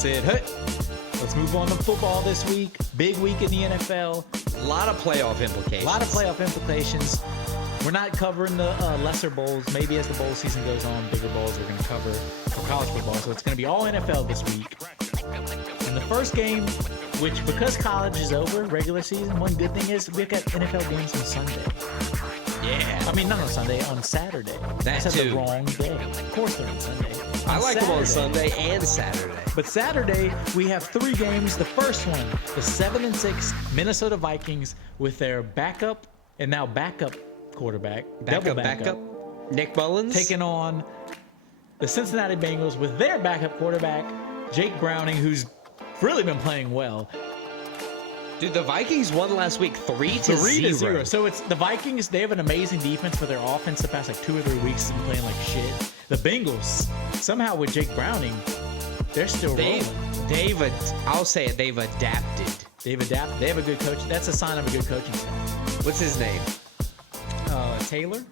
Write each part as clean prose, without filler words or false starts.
said, hey, let's move on to football this week. Big week in the NFL. A lot of playoff implications. We're not covering the lesser bowls. Maybe as the bowl season goes on, bigger bowls we're going to cover for college football. So it's going to be all NFL this week. And the first game, which because college is over, regular season, one good thing is we've got NFL games on Sunday. Yeah. I mean, not on Sunday, on Saturday. That That's too. the wrong day. Of course they're on Sunday. I like them on Sunday and Saturday. But Saturday, we have 3 games. The first one, the 7-6 Minnesota Vikings with their backup and now backup quarterback. Double backup. Nick Mullins. Taking on the Cincinnati Bengals with their backup quarterback, Jake Browning, who's really been playing well. Dude, the Vikings won last week 3-0. So it's the Vikings, they have an amazing defense, but their offense the past like 2 or 3 weeks has been playing like shit. The Bengals, somehow with Jake Browning, they're still rolling. I'll say it, they've adapted. They've adapted. They have a good coach. That's a sign of a good coaching staff. What's his name? Taylor?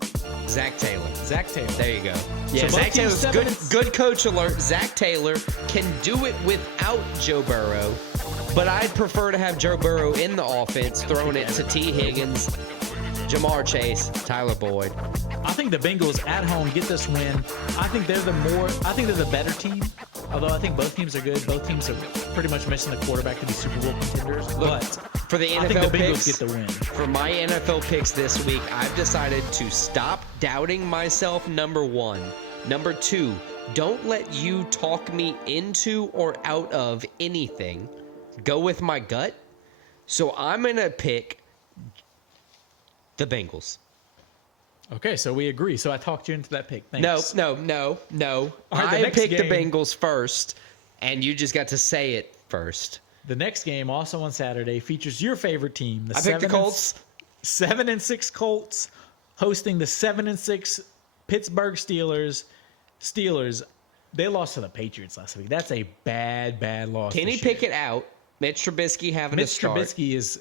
Zach Taylor. There you go. Yeah, So Zach Zach Taylor's Taylor's good coach alert. Zach Taylor can do it without Joe Burrow, but I'd prefer to have Joe Burrow in the offense, throwing it to T. Higgins, Jamar Chase, Tyler Boyd. I think the Bengals at home get this win. I think they're the better team. Although I think both teams are good. Both teams are pretty much missing the quarterback to be Super Bowl contenders. Look, but for the NFL I think the Bengals picks, get the win. For my NFL picks this week, I've decided to stop doubting myself, number 1. Number 2, don't let you talk me into or out of anything. Go with my gut. So I'm going to pick the Bengals. Okay, so we agree. So I talked you into that pick. Thanks. No. All right, I picked the Bengals first, and you just got to say it first. The next game, also on Saturday, features your favorite team. I picked the Colts. 7-6 Colts hosting the 7-6 Pittsburgh Steelers. Steelers, they lost to the Patriots last week. That's a bad loss. Kenny Pickett out. Mitch Trubisky having a start. Mitch Trubisky is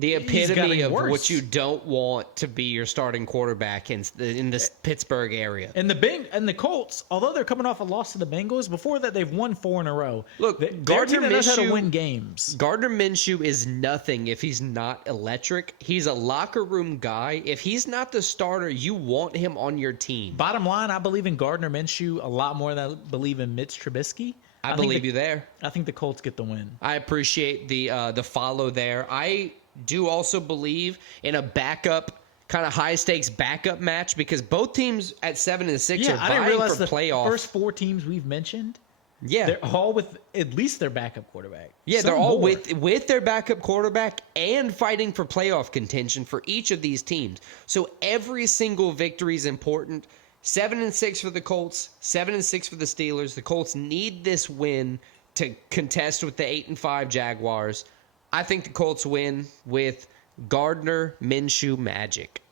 the epitome of worse. what you don't want to be your starting quarterback in this Pittsburgh area. And the Colts, although they're coming off a loss to the Bengals, before that they've won 4 in a row. Look, their team that knows how to win games. Gardner Minshew is nothing if he's not electric. He's a locker room guy. If he's not the starter, you want him on your team. Bottom line, I believe in Gardner Minshew a lot more than I believe in Mitch Trubisky. I believe you there. I think the Colts get the win. I appreciate the follow there. I do also believe in a backup, kind of high-stakes backup match because both teams at 7-6 are vying for playoff. The first 4 teams we've mentioned, yeah, they're all with at least their backup quarterback. Yeah, they're all with their backup quarterback and fighting for playoff contention for each of these teams. So every single victory is important. 7-6 for the Colts, 7-6 for the Steelers. The Colts need this win to contest with the 8-5 Jaguars. I think the Colts win with Gardner Minshew magic.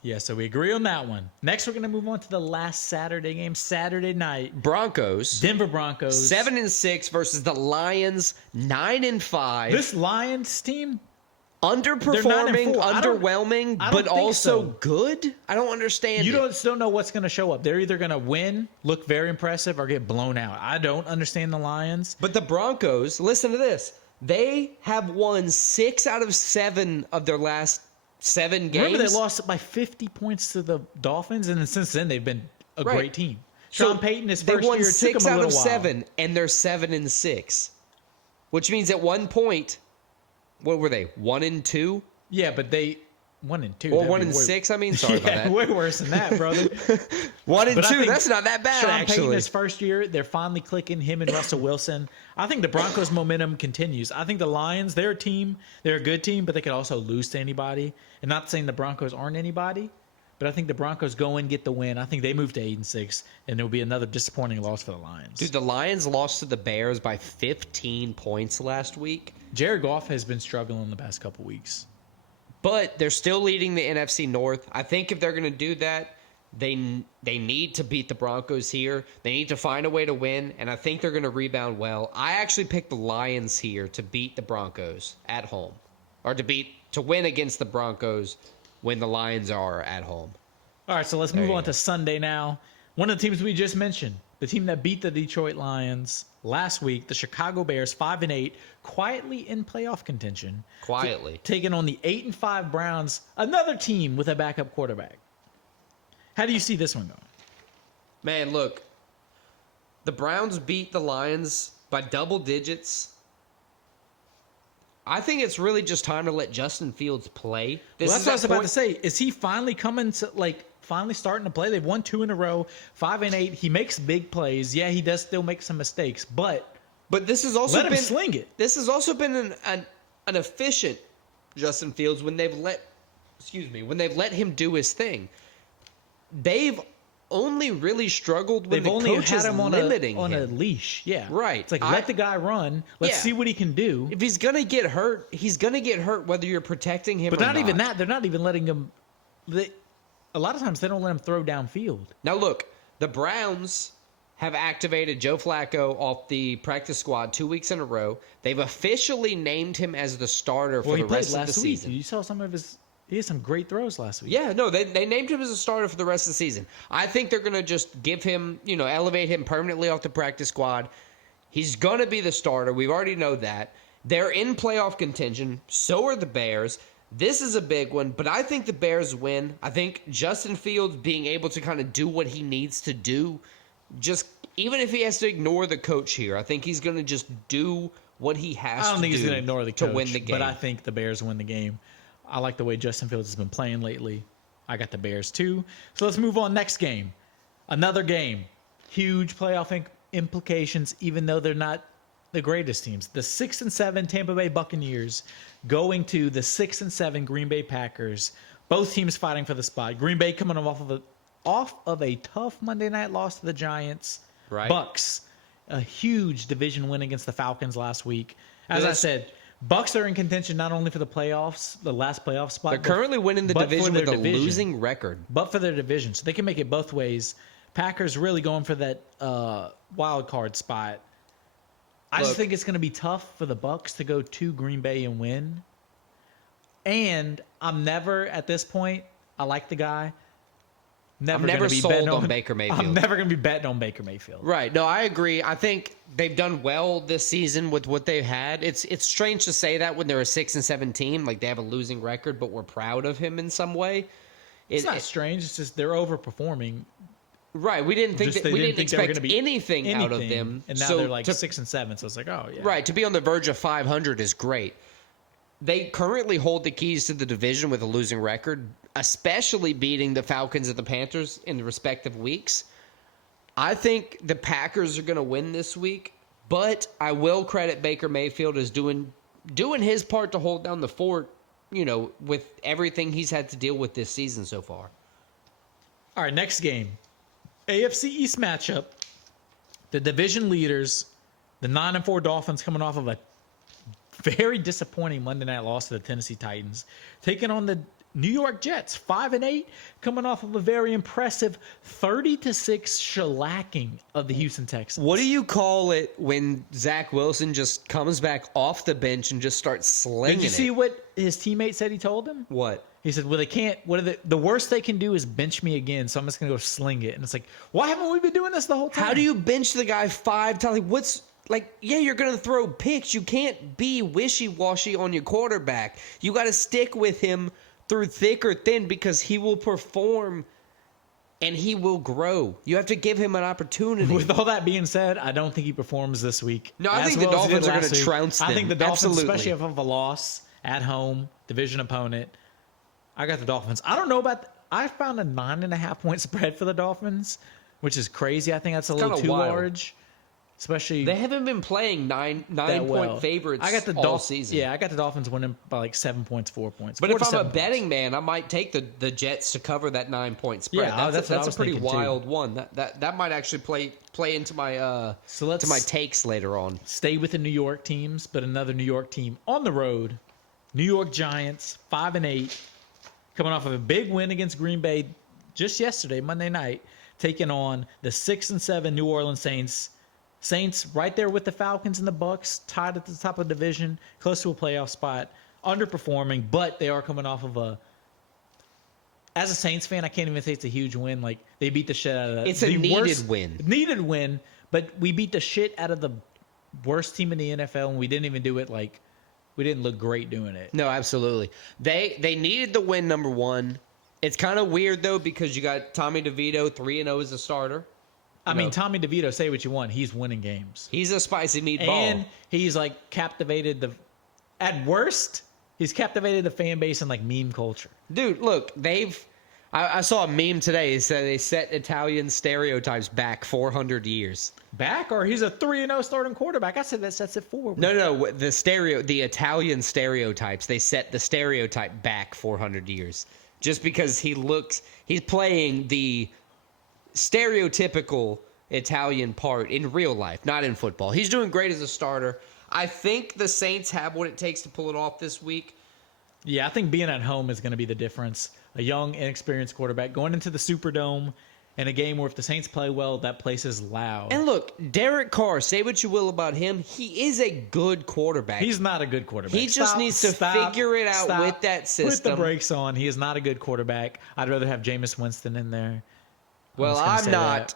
Yeah, so we agree on that one. Next, we're going to move on to the last Saturday game, Saturday night. Denver Broncos. 7-6 versus the Lions, 9-5. This Lions team, underperforming, underwhelming, but also good? I don't understand. You don't know what's going to show up. They're either going to win, look very impressive, or get blown out. I don't understand the Lions. But the Broncos, listen to this. They have won 6 out of 7 of their last 7 games. Remember, they lost by 50 points to the Dolphins, and since then they've been a great team. Sean Payton, his first year, they won 6 out of 7, while. and they're 7-6, which means at one point, what were they? 1-2? Yeah, but they 1-2. Or 1-6. I mean, sorry about that. Way worse than that, brother. 1-2. That's not that bad. Sean actually. Payton, his first year, they're finally clicking. Him and Russell Wilson. I think the Broncos' momentum continues. I think the Lions, they're a team. They're a good team, but they could also lose to anybody. And not saying the Broncos aren't anybody, but I think the Broncos go and get the win. I think they move to 8-6, and there'll be another disappointing loss for the Lions. Dude, the Lions lost to the Bears by 15 points last week. Jared Goff has been struggling the past couple weeks. But they're still leading the NFC North. I think if they're going to do that, they need to beat the Broncos here. They need to find a way to win, and I think they're going to rebound well. I actually picked the Lions here to beat the Broncos at home, or to win against the Broncos when the Lions are at home. All right, so let's move on to Sunday now. One of the teams we just mentioned, the team that beat the Detroit Lions last week, the Chicago Bears, 5-8, quietly in playoff contention. Quietly. Taking on the 8-5 Browns, another team with a backup quarterback. How do you see this one going? Man, look, the Browns beat the Lions by double digits. I think it's really just time to let Justin Fields play. That's what I was about to say. Is he finally coming to, finally starting to play? They've won 2 in a row, 5-8. He makes big plays. Yeah, he does still make some mistakes, but this has also let him sling it. This has also been an efficient Justin Fields when they've let him do his thing. They've only really struggled when the coach is limiting him on a leash. Yeah, right. It's like let the guy run. Let's see what he can do. If he's gonna get hurt, he's gonna get hurt whether you're protecting him. But or not even that. They're not even letting him. A lot of times they don't let him throw downfield. Now look, the Browns have activated Joe Flacco off the practice squad 2 weeks in a row. They've officially named him as the starter for the rest of the season. You saw some of his. He had some great throws last week. Yeah, no, they named him as a starter for the rest of the season. I think they're going to just give him, elevate him permanently off the practice squad. He's going to be the starter. We already know that. They're in playoff contention. So are the Bears. This is a big one, but I think the Bears win. I think Justin Fields being able to kind of do what he needs to do, just even if he has to ignore the coach here, I think he's going to just do what he has to do. I don't think he's going to ignore the coach to win the game. But I think the Bears win the game. I like the way Justin Fields has been playing lately. I got the Bears too. So let's move on. Next game. Another game. Huge playoff implications, even though they're not the greatest teams. The 6-7 Tampa Bay Buccaneers going to the 6-7 Green Bay Packers. Both teams fighting for the spot. Green Bay coming off of a tough Monday night loss to the Giants. Right. Bucks, a huge division win against the Falcons last week. As I said, Bucks are in contention not only for the playoffs, the last playoff spot. They're currently winning the division with a losing record. But for their division. So they can make it both ways. Packers really going for that wild card spot. I just think it's going to be tough for the Bucks to go to Green Bay and win. And I'm never, at this point, I like the guy. I'm never sold on Baker Mayfield. I'm never going to be betting on Baker Mayfield. Right. No, I agree. I think they've done well this season with what they've had. It's strange to say that when they're a 6-7 team, like they have a losing record, but we're proud of him in some way. It's not strange. It's just they're overperforming. Right. We didn't expect anything out of them. And now they're like 6-7. So it's like, oh, yeah. Right. To be on the verge of 500 is great. They currently hold the keys to the division with a losing record, especially beating the Falcons and the Panthers in the respective weeks. I think the Packers are going to win this week, but I will credit Baker Mayfield as doing his part to hold down the fort, with everything he's had to deal with this season so far. All right, next game. AFC East matchup. The division leaders, the 9-4 Dolphins coming off of a very disappointing Monday night loss to the Tennessee Titans, taking on the New York Jets, 5-8, coming off of a very impressive 30-6 shellacking of the Houston Texans. What do you call it when Zach Wilson just comes back off the bench and just starts slinging it? Did you see what his teammate said he told him? What? He said, well, they can't, the worst they can do is bench me again, so I'm just going to go sling it. And it's like, why haven't we been doing this the whole time? How do you bench the guy 5 times? You're going to throw picks. You can't be wishy-washy on your quarterback. You got to stick with him through thick or thin because he will perform and he will grow. You have to give him an opportunity. With all that being said, I don't think he performs this week. No, I think the Dolphins are going to trounce them. I think the Dolphins, Absolutely. especially if of a loss at home, division opponent, I got the Dolphins. I don't know I found a 9.5 point spread for the Dolphins, which is crazy. I think that's a little too large. Especially they haven't been playing nine point favorites all season. Yeah, I got the Dolphins winning by 7 points, 4 points. But if I'm a betting man, I might take the Jets to cover that 9 point spread. Yeah, that's a pretty wild one. That might actually play into my to my takes later on. Stay with the New York teams, but another New York team on the road. New York Giants, 5-8, coming off of a big win against Green Bay just yesterday, Monday night, taking on the 6-7 New Orleans Saints. Saints right there with the Falcons and the Bucks, tied at the top of the division, close to a playoff spot, underperforming, but they are coming off of as a Saints fan, I can't even say it's a huge win. Like, they beat the shit out of the It's a the needed win. Needed win, but we beat the shit out of the worst team in the NFL, and we didn't even do it like we didn't look great doing it. No, absolutely. They needed the win, number one. It's kind of weird, though, because you got Tommy DeVito, 3-0 as a starter. I mean, Tommy DeVito, say what you want. He's winning games. He's a spicy meatball. And he's, like, captivated at worst, he's captivated the fan base and, like, meme culture. Dude, look, I saw a meme today. It said they set Italian stereotypes back 400 years. Back? Or he's a 3-0 starting quarterback? I said that sets it forward. No, the Italian stereotypes, they set the stereotype back 400 years. Just because he's playing the stereotypical Italian part in real life, not in football. He's doing great as a starter. I think the Saints have what it takes to pull it off this week. Yeah, I think being at home is going to be the difference. A young, inexperienced quarterback going into the Superdome in a game where if the Saints play well, that place is loud. And look, Derek Carr, say what you will about him, he is a good quarterback. He's not a good quarterback. He just needs to figure it out with that system. Put the brakes on. He is not a good quarterback. I'd rather have Jameis Winston in there. Well, I'm not.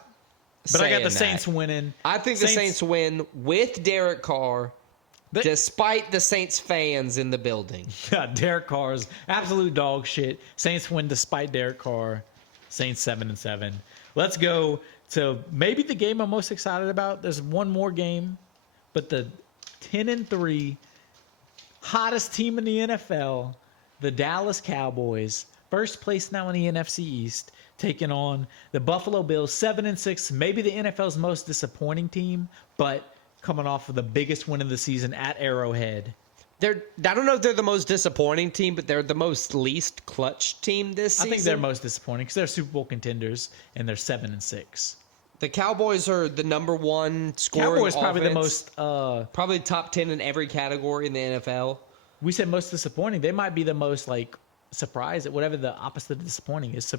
But I got the Saints winning. I think the Saints win with Derek Carr, despite the Saints fans in the building. Yeah, Derek Carr's absolute dog shit. Saints win despite Derek Carr. Saints 7-7. Let's go to maybe the game I'm most excited about. There's one more game, but the 10-3 hottest team in the NFL, the Dallas Cowboys, first place now in the NFC East, taking on the Buffalo Bills, 7-6, maybe the NFL's most disappointing team, but coming off of the biggest win of the season at Arrowhead. I don't know if they're the most disappointing team, but they're the most least clutch team this season. I think they're most disappointing because they're Super Bowl contenders and they're 7-6. The Cowboys are the number one scoring Cowboys offense, probably the most probably top 10 in every category in the NFL. We said most disappointing. They might be the most like surprised at whatever the opposite of disappointing is.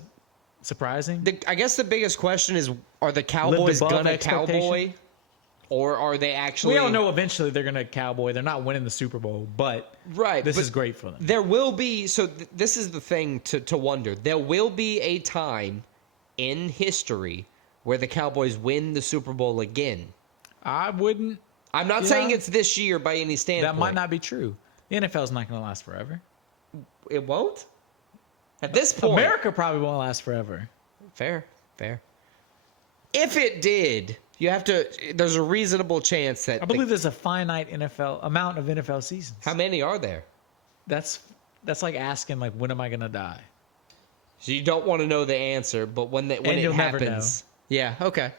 Surprising. I guess the biggest question is: are the Cowboys gonna cowboy, or are they actually? We all know eventually they're gonna cowboy. They're not winning the Super Bowl, but this is great for them. There will be. So this is the thing to wonder. There will be a time in history where the Cowboys win the Super Bowl again. I'm not saying it's this year by any standpoint. That might not be true. The NFL's not going to last forever. It won't? At this point. America probably won't last forever. Fair. If it did, there's a reasonable chance that... I believe there's a finite amount of NFL seasons. How many are there? That's like asking, like, when am I going to die? So you don't want to know the answer, but when it happens... Never know. Yeah, okay.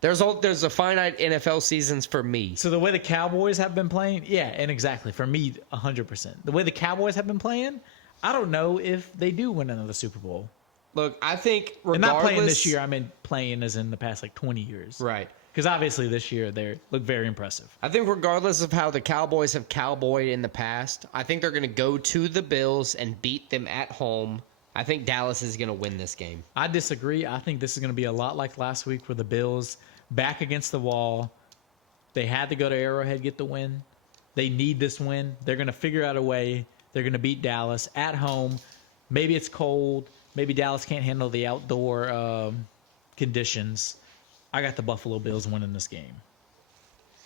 There's a finite NFL seasons for me. So the way the Cowboys have been playing, yeah, and exactly for me, 100%. The way the Cowboys have been playing, I don't know if they do win another Super Bowl. Look, I think regardless, and not playing this year. I mean playing as in the past like 20 years, right? Because obviously this year they look very impressive. I think regardless of how the Cowboys have cowboyed in the past, I think they're going to go to the Bills and beat them at home. I think Dallas is going to win this game. I disagree. I think this is going to be a lot like last week where the Bills back against the wall. They had to go to Arrowhead, get the win. They need this win. They're going to figure out a way. They're going to beat Dallas at home. Maybe it's cold. Maybe Dallas can't handle the outdoor conditions. I got the Buffalo Bills winning this game.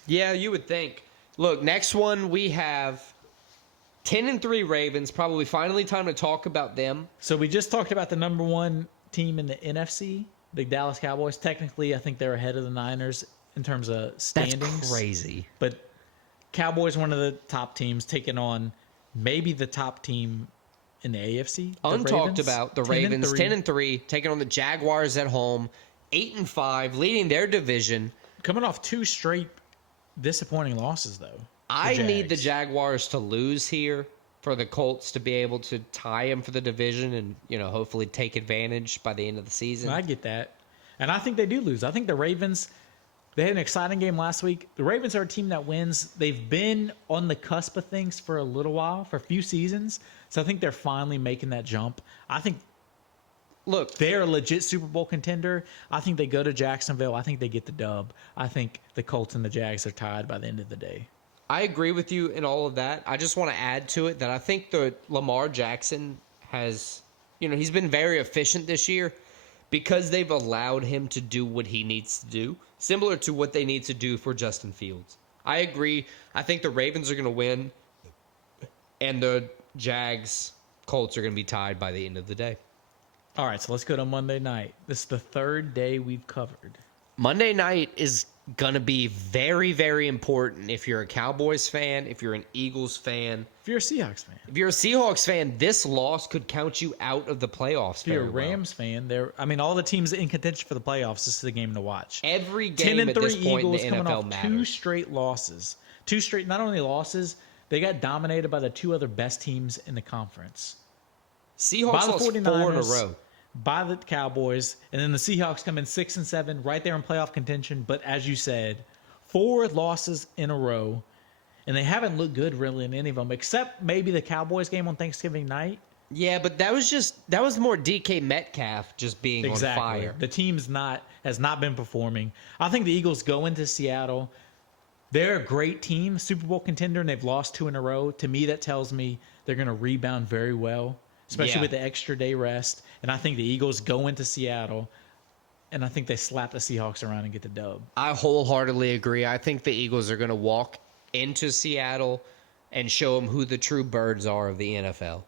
Yeah, you would think. Look, next one we have 10-3 Ravens. Probably finally time to talk about them. So we just talked about the number one team in the NFC, the Dallas Cowboys. Technically, I think they're ahead of the Niners in terms of standings. That's crazy. But Cowboys, one of the top teams, taking on maybe the top team in the AFC. Untalked about the Ravens, 10-3, taking on the Jaguars at home, 8-5, leading their division. Coming off two straight disappointing losses, though. I need the Jaguars to lose here for the Colts to be able to tie them for the division and, hopefully take advantage by the end of the season. I get that. And I think they do lose. I think the Ravens, they had an exciting game last week. The Ravens are a team that wins. They've been on the cusp of things for a little while, for a few seasons. So I think they're finally making that jump. I think, look, they're a legit Super Bowl contender. I think they go to Jacksonville. I think they get the dub. I think the Colts and the Jags are tied by the end of the day. I agree with you in all of that. I just want to add to it that I think the Lamar Jackson has He's been very efficient this year because they've allowed him to do what he needs to do, similar to what they need to do for Justin Fields. I agree. I think the Ravens are going to win, and the Colts are going to be tied by the end of the day. All right, so let's go to Monday night. This is the third day we've covered. Monday night is going to be very, very important if you're a Cowboys fan, if you're an Eagles fan. If you're a Seahawks fan. If you're a Seahawks fan, this loss could count you out of the playoffs. If you're a Rams fan, all the teams in contention for the playoffs, this is the game to watch. Every game at this point Eagles in the coming NFL off matters. 2 straight losses. 2 straight, not only losses, they got dominated by the 2 other best teams in the conference. Seahawks lost 4 in a row. By the Cowboys, and then the Seahawks come in 6-7, right there in playoff contention. But as you said, 4 losses in a row, and they haven't looked good really in any of them, except maybe the Cowboys game on Thanksgiving night. Yeah, but that was more DK Metcalf just being on fire. The team's has not been performing. I think the Eagles go into Seattle. They're a great team, Super Bowl contender, and they've lost 2 in a row. To me, that tells me they're going to rebound very well, especially with the extra day rest. And I think the Eagles go into Seattle, and I think they slap the Seahawks around and get the dub. I wholeheartedly agree. I think the Eagles are going to walk into Seattle and show them who the true birds are of the NFL.